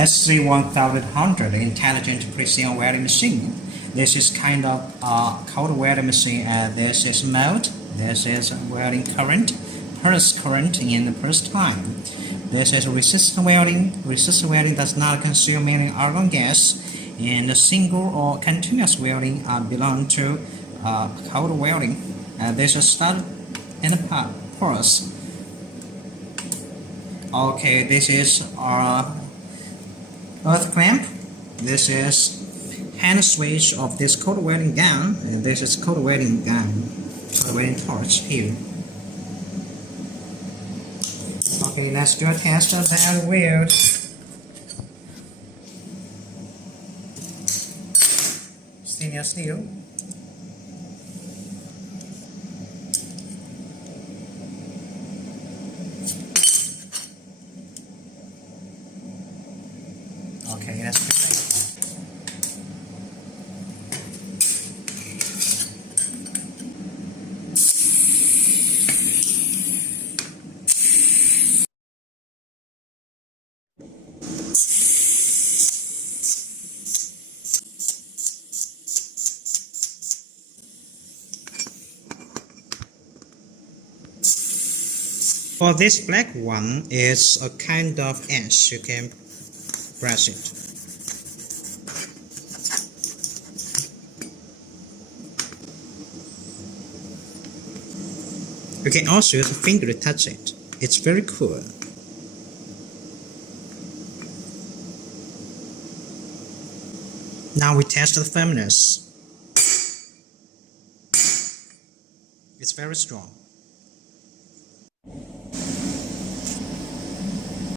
SC1100 intelligent precision welding machine. This is kind of cold welding machine. This is mode. This is welding current, pulse current in the pulse time. This is resistant welding. Resistant welding does not consume any argon gas, and single or continuous welding belong to cold welding. This is stud and pulse. Okay, this is our earth clamp. This is hand switch of this cold welding gun, and this is cold welding gun, cold welding torch here. Okay, let's do a test of that weld. Stainless steel. Okay, that's good. For this black one, it's a kind of edge. You can brush it. You can also use a finger to touch it. It's very cool. Now we test the firmness. It's very strong.